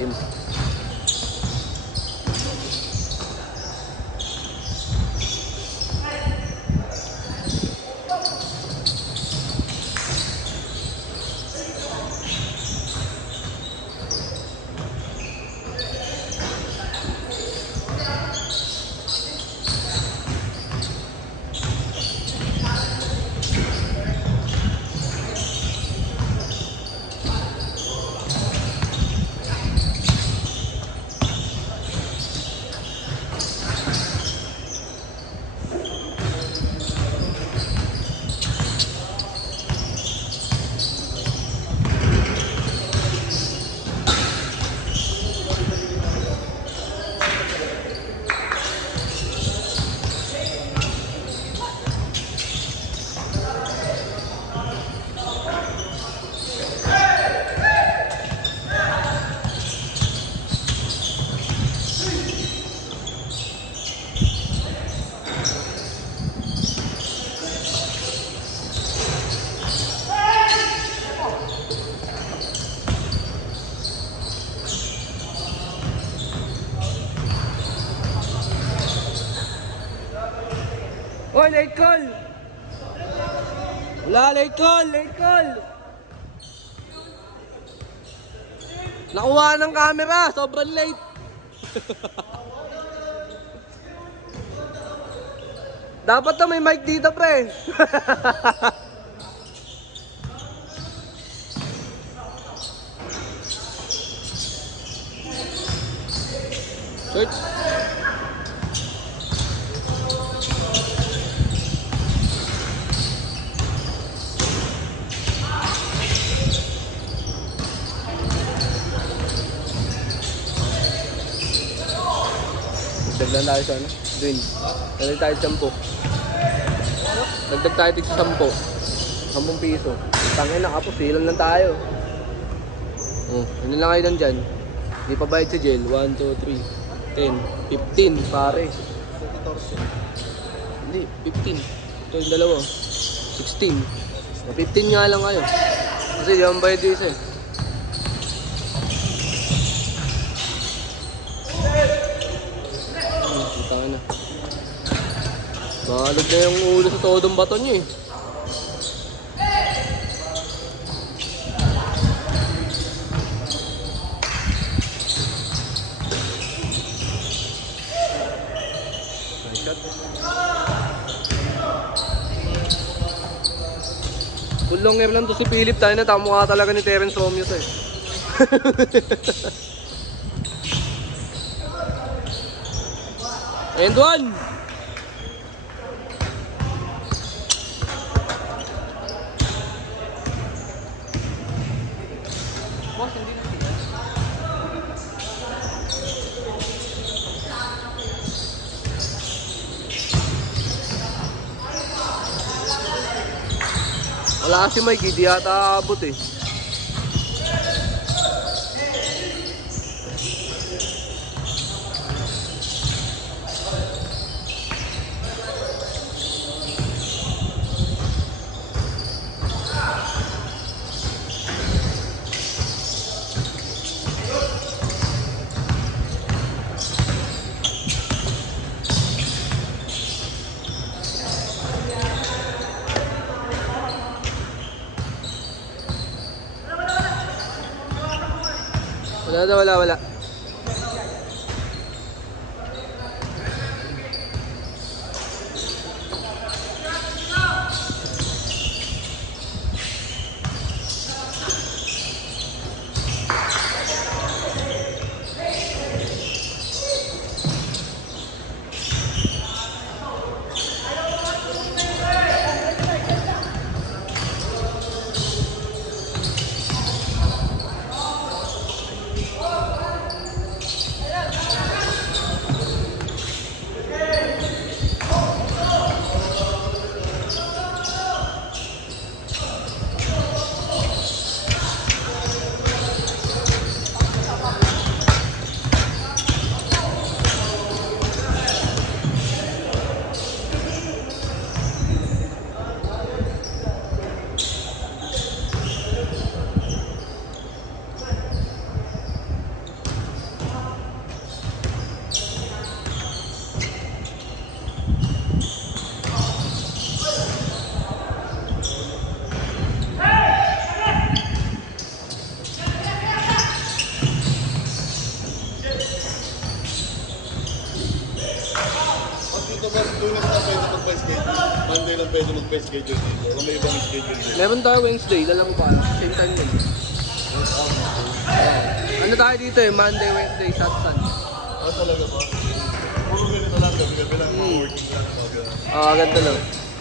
ilalim. Oy, late call! Wala, late call! Late call! Nakuha ng camera! Sobrang late! Dapat na may mic dito, pre! Search! Dagdag tayo sa ano? Green. Dagdag tayo 10. Dagdag tayo sa 10. 10 piso. Tangin na kapos, silang lang tayo. Oh, ano lang kayo dyan? Hindi pa bayad sa gel. 1, 2, 3, 10, 15 pare. 14. Hindi, 15. Ito yung dalawa. 16. 15 nga lang kayo. Kasi di ang bayad yung isa eh. Na. Balog na yung ulo sa todong bato niya eh. Nice shot. Full long air lang to si Philip. Tayo na tamukha talaga ni Terence Romeos eh. And one! Boss, hindi na sila. Wala kasi Mike, hindi yata abot eh. Wala. schedule. Monday lang pwede mag-schedule dito. Kung may ibang schedule dito. Meron tayo Wednesday, alam mo pa, same time yun. Ano tayo dito eh, Monday, Wednesday, Saturday. Ah, talaga ba? Puro ganito lang, gabi-gabi lang, mga working lang, mga gano'n. Ganda lang.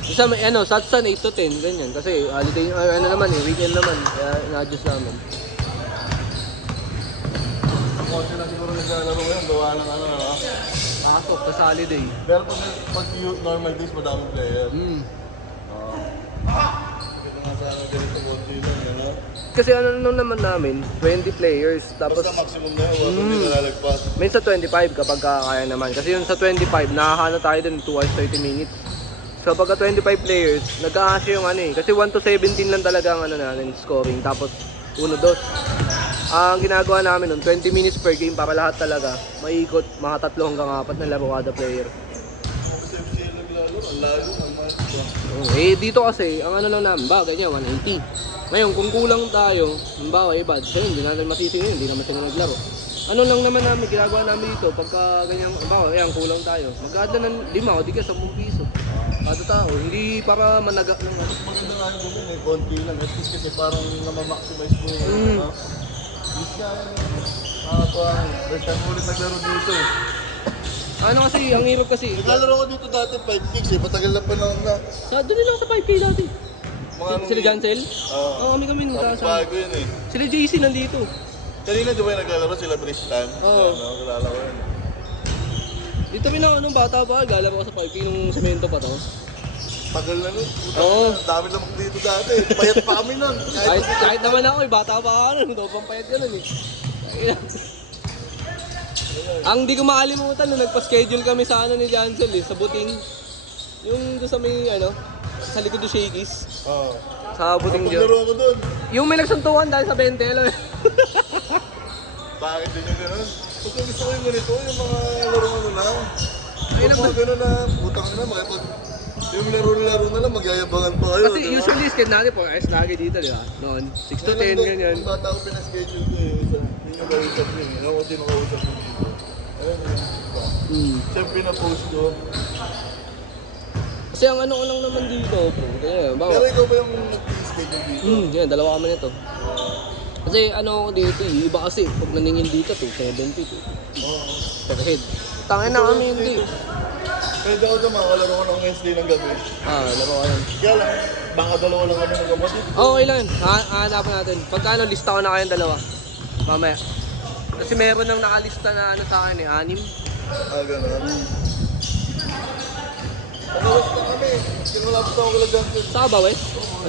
Isa may ano, Saturday 8 to 10, ganyan. Kasi holiday, ano naman eh, weekend naman. Kaya na-adjust naman. Konti lang siguro naglalaro ngayon, gawa ng ano, Pasok, kasi holiday. pero pag normal days, madaming player. Ito nga sana ganito, konti lang, gano'n. Kasi ano naman namin, 20 players. Tapos, Basta maximum na yun, hindi nalalagpas. minsan 25 kapag kaya naman. Kasi yung sa 25, nakakano tayo dun 2 hours 30 minutes. So pagka 25 players, nag-aasya yung ano eh. Kasi 1 to 17 lang talaga ang ano natin, scoring. Tapos 1-2. Ang ginagawa namin nun, 20 minutes per game para lahat talaga maikot, mga 3 hanggang 4 na laro kada player. Kasi naglalo, ang layo, ang match ba? Dito kasi, ang ano lang namin, bagay niya, 180. Ngayon, kung kulang tayo, halimbawa, bad, so hindi natin masisingin, hindi naman sila naglaro. Ano lang naman namin, ginagawa namin dito, pagka ganyan, halimbawa, kulang tayo. Mag-add na ng 5 o di ka 10 piso. Kada tao, hindi para managa ng ano. Maganda nga yung gawin, may konti lang. At least kasi parang namamaximize mo yung ano. Please ka, nakakatuwang. First time ulit naglaro dito eh. Ano kasi, ang hirap kasi. Naglalaro ko dito dati 5 kicks eh, matagal na panahon na. Doon nila ako sa 5K dati. Sila Jancel? Oo. Kami Kapag ko yun eh. Sila JC nandito. Kanina di ba yung naglalaro sila Tristan? Oo. Naglalaro ko yun. Dito kami na nung bata pa, galap ako sa 5K nung semento pa to. Tagal na nun. Oo. Dami lamang dito dati. Payat pa kami nun. Kahit naman ako bata pa ako nun, daw payat ka nun eh. Ang di ko makalimutan nung nagpa-schedule kami sa ano ni Jancel eh, sa Buting. Yung doon sa may ano, sa likod ng Shakey's. Oo. Sa Buting dyan. Naglaro ako dun. Yung may nagsuntukan dahil sa 20 eh. Bakit din yung gano'n? Gusto ko yung ganito, yung mga laro-ano lang. Yung mga gano'n na, putang na, makipag... Yung laro-laro na lang, magyayabangan pa kayo. Kasi usually sked natin po, ayos lagi dito, di ba? Noon, 6 to 10, ganyan. Yung bata ko pinaschedule ko eh. Yun yung kausap niya eh. Ako sino kausap mo dito. Ayun yun. Siyempre na-post ko. Kasi ang ano ko lang naman dito, bro. Kaya, Pero ikaw ba yung nag-schedule dito? yan, dalawa kami nito. Kasi ano ako dito, iba kasi, pag naningil dito, 270 to. Oo. Per head. Tangin na kami hindi. Pwede ako dyan, makakalaro ko ng Wednesday ng gabi. Laro ka yan. Kaya lang, baka dalawa lang kami ng kapatid. Okay lang, hahanapan natin. Pagka ano, lista ko na kayong dalawa. Mamaya. Kasi meron nang nakalista na ano sa akin eh, 6. Gano'n. Pagawas na kami. Kinulapos ako kala dyan. Saan ka ba, Wes?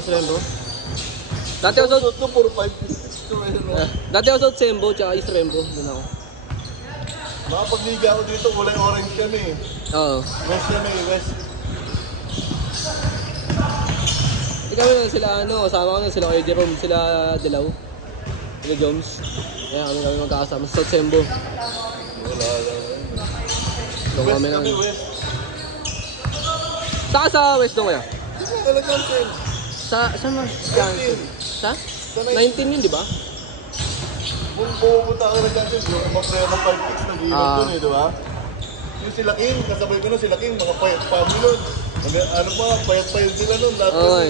Sembo? Dati ako sa... Ito, 4-5. Dati ako sa Sembo, tsaka East Rembo. Doon ako. Makapagliga ako dito, kulay orange kami. Oo. West kami, west. Ikaw lang sila ano, kasama ko na sila kay Jerome, sila Dilaw. Sila Jones. Kaya kami magkakasama sa South Sembo. Wala lang. Doon West kami lang. kami, west. Saka sa West doon kaya? Dito ka lang cancel. Saan mo? Sa? 19 yun, di ba? Kung pupunta ka lang cancel, yung mga 5-6 na gilid dun eh, di ba? Yung sila King, kasabay ko nun sila King, mga payat pa kami nun. Ano ba, payat-payat sila nun. Okay.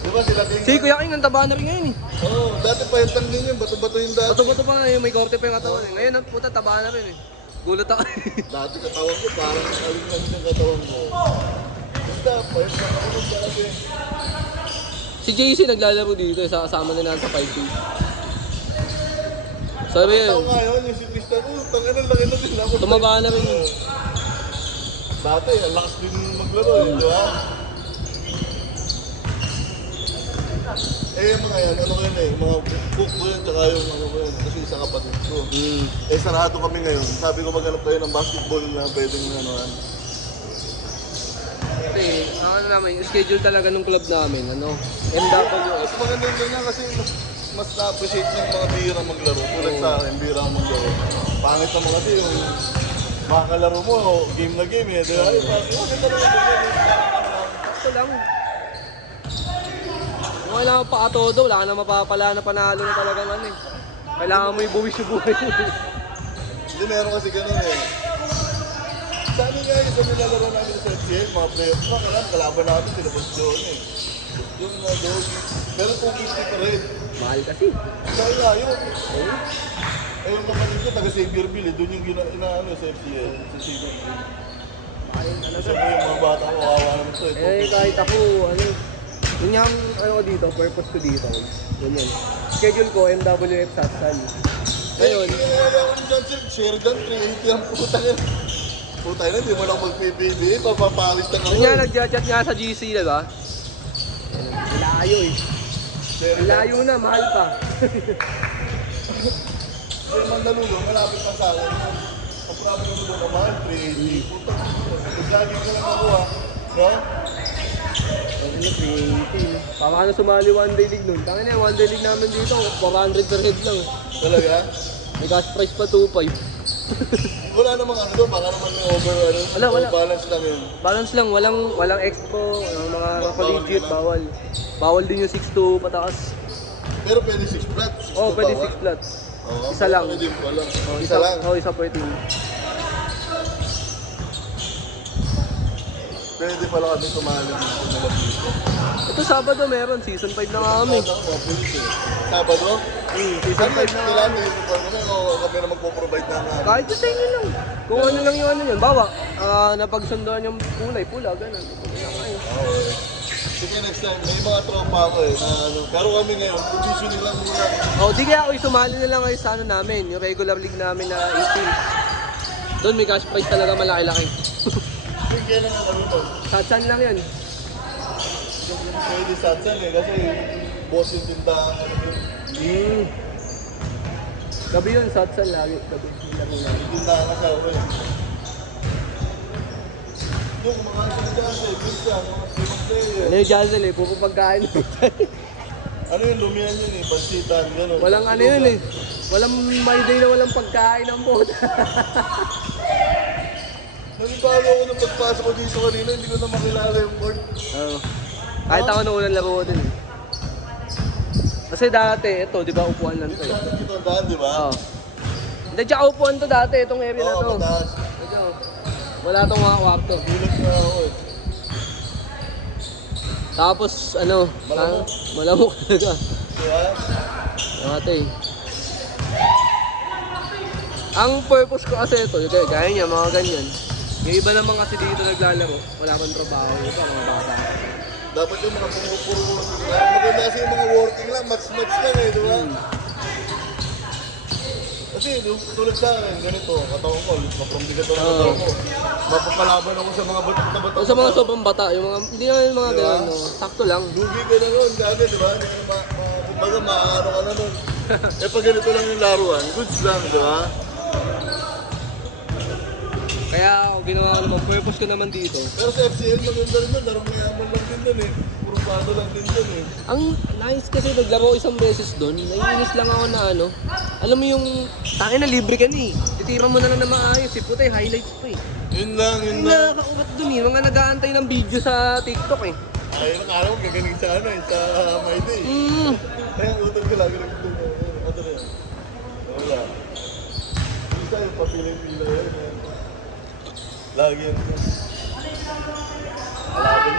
Di ba sila King? Si Kuya King, ang taba na rin ngayon eh. Oo, dati payat lang din yun, bato-bato yung dati. Bato-bato pa nga yung may korte pa yung katawan eh. Ngayon, puta, taba na rin eh. Gulat ako eh. Dati katawan ko, parang aling lang yung katawan ko. Basta, payat lang ako nun dati. Si JC naglalaro dito, kasama nila sa 5K. Sabi Tao yun, nga yun, yung si Tristan, tangin ang laki na din ako. tumaba na rin yun. Dati, ang lakas din maglaro eh, di ba? Yung mga yan, ano ko yun eh, mga book ko yun, tsaka yung ano ko yun, kasi isa kapatid ko. Sarado kami ngayon, sabi ko maghanap tayo ng basketball na pwedeng ano. Kasi, ano naman, yung schedule talaga ng club namin, ano, MWF. Maganda yung ganyan kasi mas na-appreciate niya yung mga bihirang maglaro. Tulad sa akin, bihirang maglaro. Pangit naman kasi yung makakalaro mo, game na game eh. Di ba? Maganda lang yung ganyan. Sakto lang. Kung kailangan pa katodo, wala ka na mapapala na panalo na talaga man eh. Kailangan mo ibuwis yung buhay mo. Hindi, meron kasi ganun eh. dami nga yung sa nilalaro namin sa FCL, mga players pa, kalaban natin, sila Boss John eh. Boss John na doon. Pero 250 pa rin. Mahal kasi. Dahil nga yun. Eh yung kapatid ko, taga Xavierville eh, doon yung inaano sa FCL, sa Xavierville. Kasi mo yung mga bata ko, kawawa naman ito. Eh, kahit ako, ano, yun yung ano ko dito, purpose ko dito. Yun yun. Schedule ko, MWF Satsal. Ngayon, Sheridan, 380 ang puta yan. Puta yun, hindi mo lang mag-PBB, papapalis na ako. yun nga, nagja-chat nga sa GC, diba? Layo eh. Layo na, mahal pa. Yung Mandalulo, malapit pa sa akin. Ang problem ko doon naman, 380. Puta, mag-jogging ka lang ako ha. No? Ano, 380. Paano sumali one day league nun? Tangin na, one day league namin dito, 400 per head lang. Talaga? May cash price pa 2.5. Wala namang ano doon, baka naman yung over, ano, Wala. balance lang yun. Balance lang, walang expo, mga collegiate, bawal. Bawal din yung 6 to pataas. Pero pwede 6 flat. Oh, pwede 6 flats. Oo, Isa lang. Pwede pala. Oh, Isa lang. Oh, isa per team. Pwede pala kami sumali dito. Ito Sabado meron, season 5 na nga kami. Sabado? Season 5 na nga Kailangan kami. yung support kami o kami na magpo-provide na nga. Kahit sa inyo lang. Kung ano lang yung ano yun. Bawa, napagsundoan yung kulay, pula, ganun. Okay. Sige, next time, may mga tropa ako eh, na ano. Pero kami ngayon, conditioning lang muna. Oh, di kaya ako sumali na lang kayo sa ano namin, yung regular league namin na 18. Doon may cash prize talaga malaki-laki. Sige, kailan ang ano to? Satsan lang yan. Pwede satsan eh, kasi boss yung tindahan. Gabi yun, satsan lagi. Gabi. Tindahan ka sa uwi. Yung kumakain sa tindahan eh, pizza, mga simang player. Ano yung Jazzle eh, puro pagkain. Ano yung lumihan yun eh, pansitan, gano'n. Walang ano yun eh. Walang may day na walang pagkain ng puta. Nanibago ako nung pagpasok ko dito kanina, hindi ko na makilala yung board. Oo. Kahit ako nung unang laro ko din. Kasi dati, ito, di ba upuan lang to eh. Ito ang daan, di ba? Oo. Hindi, tsaka upuan to dati, itong area na to. Oo, mataas. Ito. Wala tong mga kwarto. Gulat na ako eh. Tapos, ano, Malamok. malamok talaga. Diba? Dati. Ang purpose ko kasi ito, yung gaya niya, mga ganyan. Yung iba naman kasi dito naglalaro, wala pang trabaho, yung iba, mga bata. Dapat yung mga puro maganda kasi yung mga working lang, match-match lang eh, di ba? Kasi tulad sa akin, ganito, katawan ko, mapambigat ako ng katawan ko. Mapapalaban ako sa mga batak na batak. Sa mga sobrang bata, yung mga, hindi naman yung mga Diba? ganun, no? Sakto lang. Lugi ka na nun, gabi, di ba? Kumbaga, maano ka na nun. Eh pag ganito lang yung laruan, goods lang, di ba? Kaya ako ginawa ko naman, purpose ko naman dito. Pero sa FCL, maganda rin nun, larong mayaman lang din dun eh. Puro pato lang din dun eh. Ang nice kasi naglaro isang beses doon, naiinis lang ako na ano, alam mo yung, tangin na libre ka na eh. Titira mo na lang na maayos, eh, puta, highlights pa eh. Yun lang, yun Yung lang. nakakaubat doon eh, mga nag-aantay ng video sa TikTok eh. Ay, nakala ko gagaling sa ano eh, sa Maide eh. Kaya utang ko lagi rin doon. Ano na yan? Wala. Isa yung papiling-pila yan. Lagi yan. Kalaban.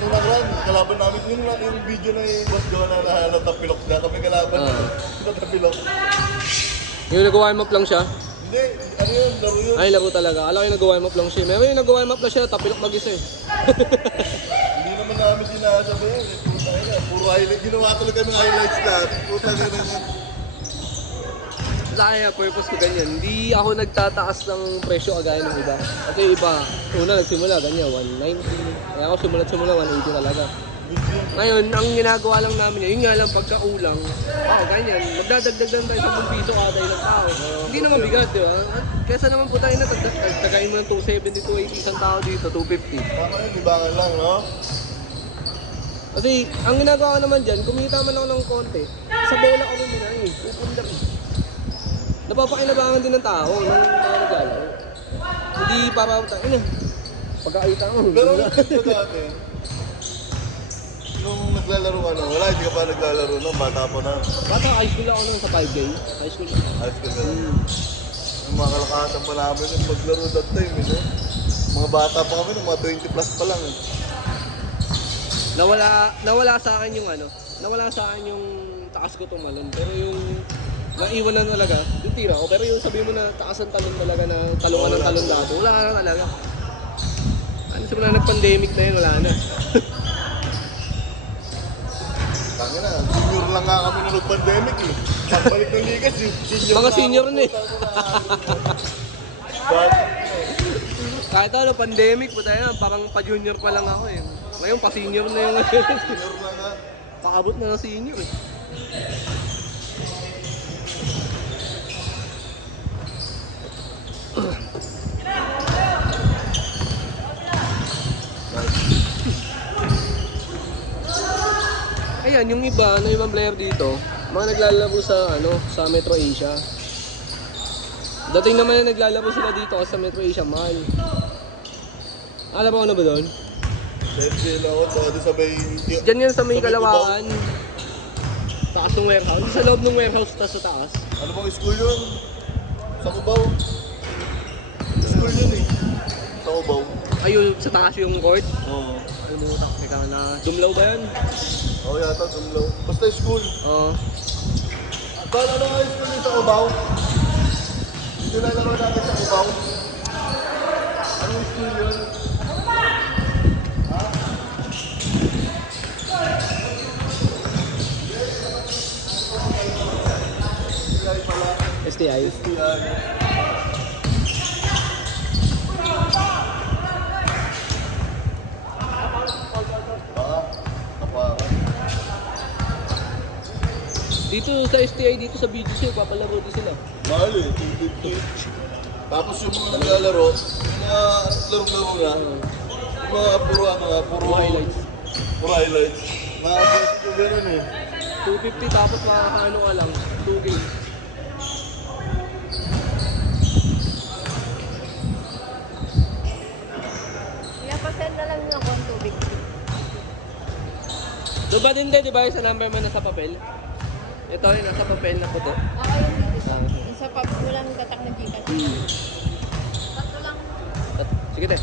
Nung nakaraan, kalaban namin yung video na yung Boss Joe na natapilok na. Kami kalaban na natapilok. Yung nag-warm up lang siya. Hindi, ano yun, laro yun. Ay, laro talaga. Alam ko yung nag-warm up lang siya. Meron yung nag-warm up lang siya, tapilok mag-isa eh. Hindi naman namin sinasabi yan. Puta ka na, puro highlight. Ginawa tuloy kami highlights lahat. Puta ka na yan. Sa kaya, purpose ko ganyan. Hindi ako nagtataas ng presyo kagaya ng iba. Kasi yung iba, una nagsimula ganyan, 190. Kaya ako simula 180 talaga. Ngayon, ang ginagawa lang namin yun nga lang pagkaulang, ganyan, magdadagdag lang tayo 10 piso kada ilang tao. Hindi naman bigat, di ba? Kesa naman po tayo na tagayin mo ng 270, 280 isang tao dito, 250. Tama yun, libangan lang, no? Kasi ang ginagawa ko naman dyan, kumita man ako ng konti, sa bola ako muna eh, pupundar eh. Napapakinabangan din ng tao ng mga naglalaro. Hindi para, pagkakita mo. Pero ito dati, nung naglalaro ka na, wala, hindi ka pa naglalaro no, bata pa na. Bata, high school ako noon sa 5K. High school. Ayos ka na. Yung mga kalakasan pa namin yung maglaro that time, eh, no? Mga bata pa kami, mga 20 plus pa lang. Nawala sa akin yung nawala sa akin yung taas ko tumalon. Pero yung naiwan na talaga, yung tira ko. Pero yung sabi mo na taas ang talon talaga, na talungan ng talon dati, wala na talaga. Simula nag-pandemic na yun, wala na. Tangin na, senior lang nga kami nung nag-pandemic eh. Pagbalik ng ligas, senior Mga senior na eh. But, Kahit ano, pandemic po tayo, parang pa-junior pa lang ako eh. Ngayon, pa-senior na yung senior lang nga. pakabot na ng senior eh. Ayan, yung ibang player dito, mga naglalaro sa Metro Asia. Dating naman na naglalaro sila dito sa Metro Asia Mall. Alam mo ano ba doon? Dahil ako, doon sa may... Diyan yan sa may Sa may Kalawaan. Taas ng warehouse. Sa loob ng warehouse, tas sa taas. Ano bang school yun? Sa Cubao. School yun eh. Sa Cubao. Ayun, sa taas yung court. Oo. Ano mo, teka na. Dumlaw ba yan? Oo yata, Tumlaw. Basta school. Oo. Tol, ano nga yung school yun sa Cubao? Nilalaro natin sa Cubao. Anong school yun? STI. Dito sa STI, dito sa BGC, papalaro din sila. Mahal eh, 250. Tapos yung mga naglalaro, yung mga laro-laro na, yung mga puro Highlights. Puro highlights. Nakakasin yung gano'n eh. 250 tapos makakaano ka lang, 2K. Kaya pasend na lang ako ang tubig. Doon ba din di ba yung sa number mo nasa papel? Ito yung nasa papel na puto. Oo, yung isa pa, walang tatak na Gcash. Tatlo lang. Sige te.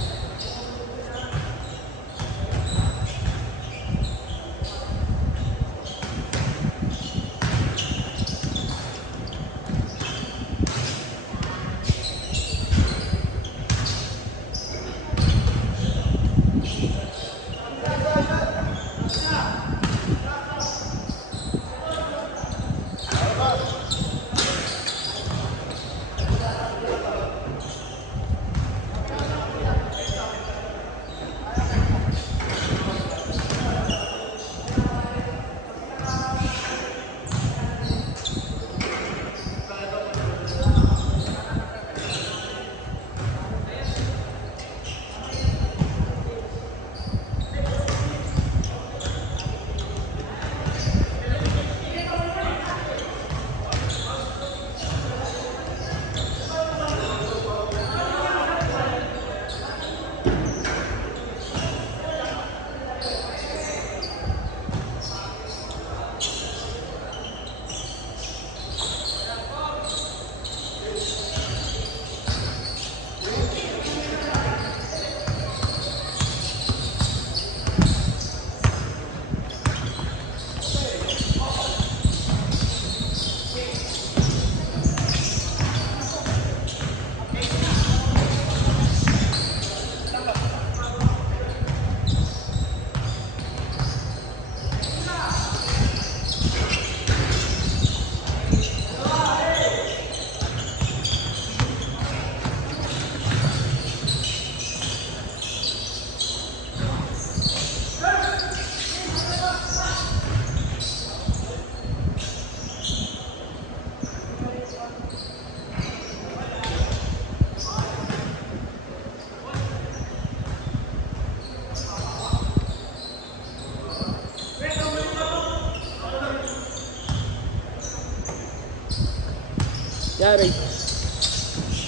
Yari.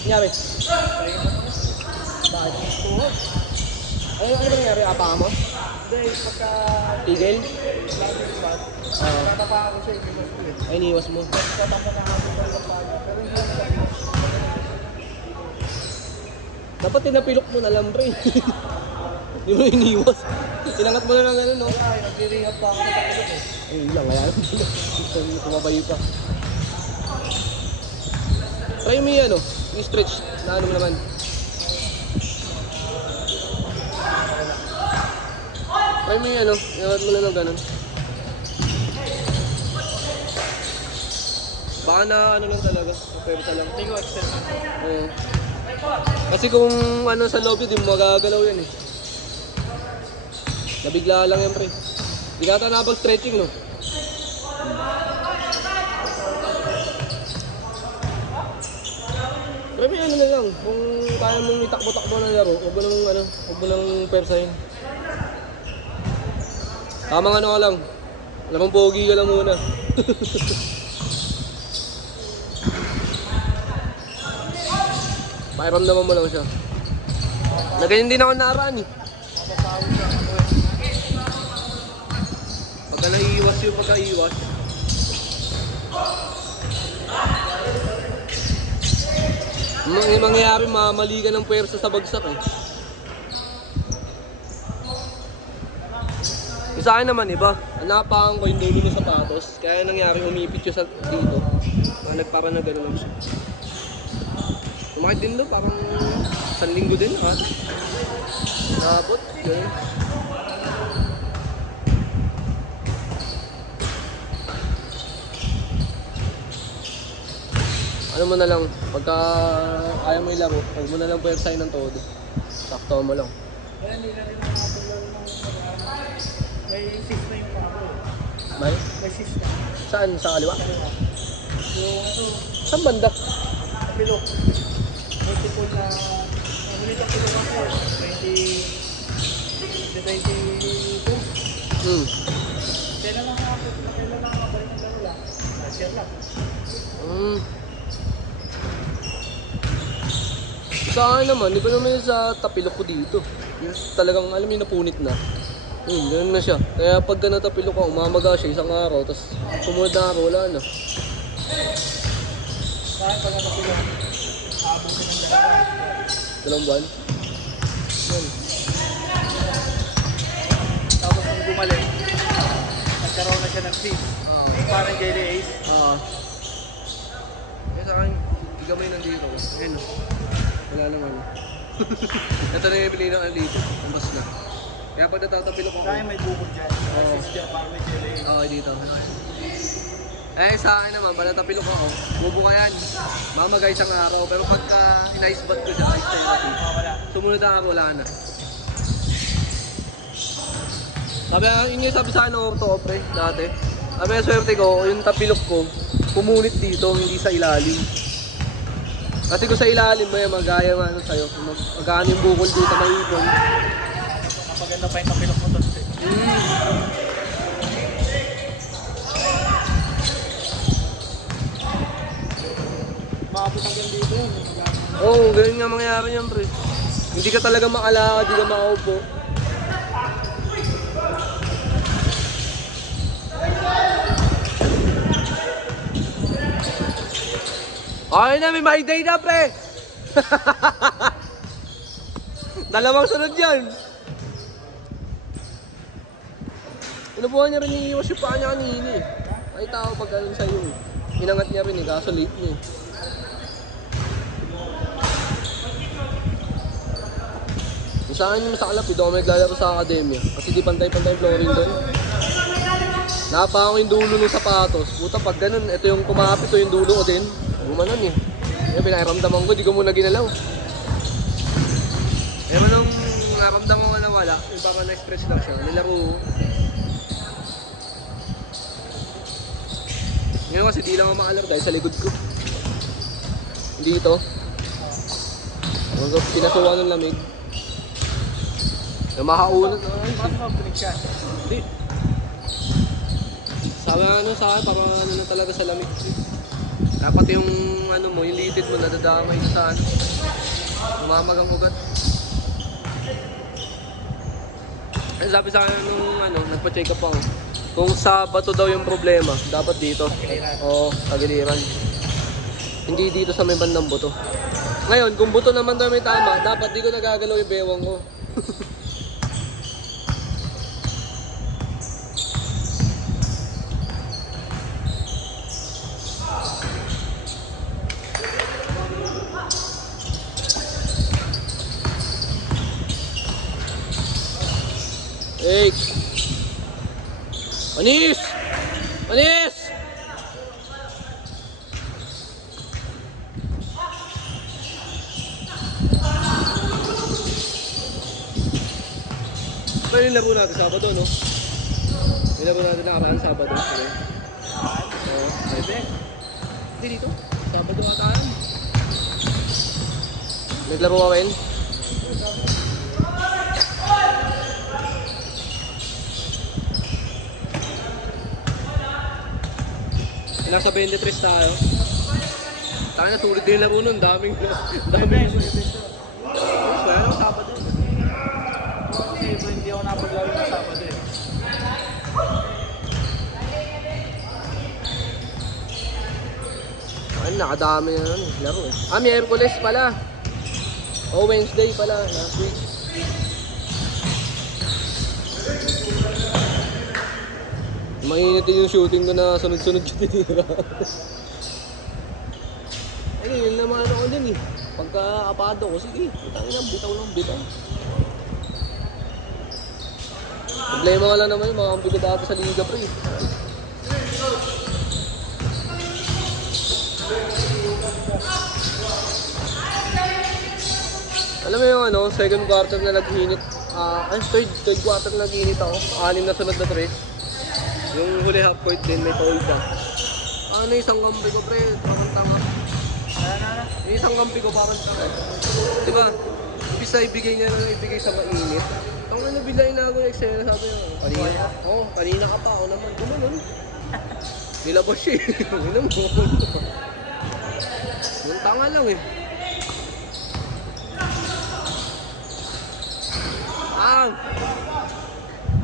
Yari. Bakit? Ano nangyari? Apa mo? Hindi, pagka... Tigil? lagi naman, tatapa ako siya, iwas ko eh. Ay, iniwas mo. Tatapa ka ako sa lampagan, pero hindi ako Dapat tinapilok mo na lang, pre. Hindi mo iniwas. Inangat mo na lang ano, no? Ay, nag-rehab pa ako sa tapilok eh. Ay, lang. Kaya lang. Tumabay pa. Try mo yung ano, yung stretch. Na ano mo naman. Try mo yung ano, inangat mo na lang ganun. Baka na ano lang talaga. Pwede lang. Tingko extend. Oo. Kasi kung ano sa lobby, di mo magagalaw yan eh. Nabigla lang yan, pre. Di ka ata nakapag-stretching, no? Pero may ano na lang, kung kaya mong itakbo-takbo ng laro, huwag mo nang persahin. Tamang ano ka lang, lamang pogi ka lang muna. Pakiramdaman mo lang siya. Na ganyan din ako naaraan eh. Pagka naiiwas yung pagkaiwas. Ang mangyayari, mamali ka ng puwersa sa bagsak eh. Yung sa akin naman iba, anapakan ko yung dulo ng sapatos. Kaya nangyari, umipit yung sa dito. Nagparang na gano'n lang siya. Kumakit din doon, parang 1 linggo din ha. Napot, gano'n. Ano mo na lang, pagka kaya mo ilaro, huwag mo na lang puwersahin ng todo. Sakto mo lang. Kaya hindi na rin nakatulog ng may sis na yung pako. May? May sis na. Saan? Sa kaliwa? Yung ano, Saan banda? tapilok. Multiple na, ulit ang pilok ako. 22. Kailan lang nakabalik ng laro lang. Share lang. Sa akin naman, di ba naman yung sa tapilok ko dito? Yung talagang, alam mo yung napunit na. Ganun na siya. Kaya pagka natapilok ko, umamaga siya isang araw, tapos sumunod na araw, wala na. Kaya pag natapilok, abutin ng dalawa. 2 buwan. Yan. Tapos nung gumaling, nagkaroon na siya ng sis. Parang jelly ace. Kaya sa akin, gamay nandito. Ayun o. Wala naman. Ito na yung pili ng dito. Ang bas na. Kaya pag natatapilok ako. Kaya may bukod dyan. May sis dyan, parang may jelly ace. Okay, dito. Eh, sa akin naman, pag natapilok ako, bubuka yan. Mamagay isang araw. Pero pagka in-ice bath ko siya, ice therapy. Wala. Sumunod na araw, wala na. Yun yung sabi sa akin ng orto, pre, dati. Sabi yung swerte ko, yung tapilok ko, pumunit dito, hindi sa ilalim. Kasi kung sa ilalim mo yan, magaya nga ano sa'yo. Magana yung bukol dito, maipon. Napaganda pa yung tapilok mo to. Maabot hanggang dito yun. Oo, ganyan nga mangyayari yan, pre. Hindi ka talaga makalakad, hindi ka makaupo. Okay na, may my day na, pre! Dalawang sunod yan. Inubuhan niya rin yung iwas yung paa niya kanina eh. Ay tao pag galing sa'yo eh. Inangat niya rin eh, kaso late niya eh. Yung sa akin yung sa kalapid ako may naglalaro sa akademya. Kasi di pantay-pantay flooring doon. Napa ako yung dulo ng sapatos. Puta pag ganun, ito yung kumapit, ito yung dulo ko din. Gumanon eh. Yung pinakiramdaman ko, di ko muna ginalaw. Kaya man nung naramdaman ko na wala, yung baka na-stretch lang siya. Nilaro. Ngayon kasi di lang ako makalar dahil sa likod ko. Dito. Pinasuwa ng lamig. Na makaunat na ayos. Paano mag-break siya? Hindi. Sabi nga ano sa akin, parang ano na talaga sa lamig. Dapat yung ano mo, yung litid mo nadadamay sa ano. Umamagang ugat. Ay sabi sa akin nung ano, nagpa-check up ako. Kung sa bato daw yung problema, dapat dito. Oo, sa giliran. Hindi dito sa may bandang buto. Ngayon, kung buto naman daw may tama, dapat di ko nagagalaw yung bewang ko. Hey! Anis! Anis! Pero yung laro natin Sabado, no? Yung laro natin nakaraan Sabado. Okay. Pwede. Hindi dito. Sabado ata yan. Naglaro ka, Wen? Nasa 23 tayo. Tayo na sulit din laro nun. Daming kaya nang Sabado. Kasi hindi ako napaglaro ng Sabado eh. Ay, nakadami na nun. Laro eh. Ah, Miyerkules pala. O, Wednesday pala. Last week. Mainit din yung shooting ko na sunod-sunod yung tinira. Ay, yun naman ako din eh. Pagka apado ko, sige, butangin lang, bitaw lang, bitaw. Problema ka lang naman yung mga kampi ko dati sa Liga, pre. Alam mo yung ano, second quarter na nag-init. Third quarter na nag-init ako. 6 na sunod na tres. Yung huli half court din, may foul ka. Ano isang kampi ko, pre? Parang tanga. Yung isang kampi ko, parang tanga. Diba? Ibig na ibigay niya na ibigay sa mainit. Ang ano, bilay na ako yung eksena, sabi niya. Kanina? Oo, kanina ka pa. Ako naman. Gumanon. Nilabas siya eh. Ano mo? Yung tanga lang eh.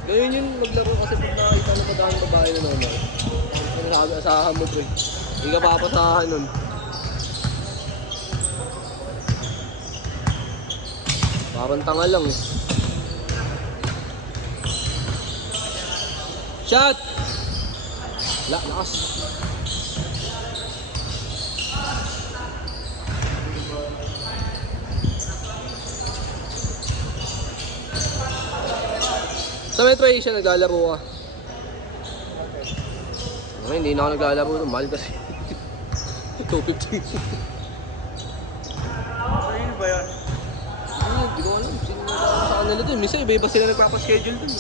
Ganyan yun maglaro kasi pag nakita na madaming babae na naman. Ano sabi, asahan mo pre. Hindi ka papasahan nun. Parang tanga lang eh. Shot! Lakas. Sa Metro Asia naglalaro ka? Okay, hindi na ako naglalaro doon. Mahal kasi. 250. Sino ba yan? Hindi ko alam. Sino naglalaro sa kanila doon? Minsan iba-iba sila nagpapaschedule doon.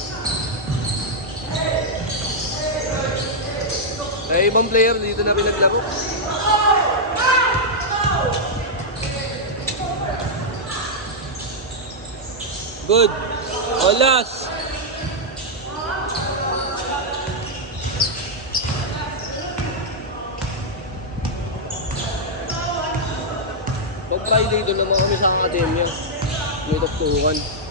Eh, ibang player dito na rin naglaro. Good. Olas. Pag Friday doon naman kami sa akademya. Meet up to 1.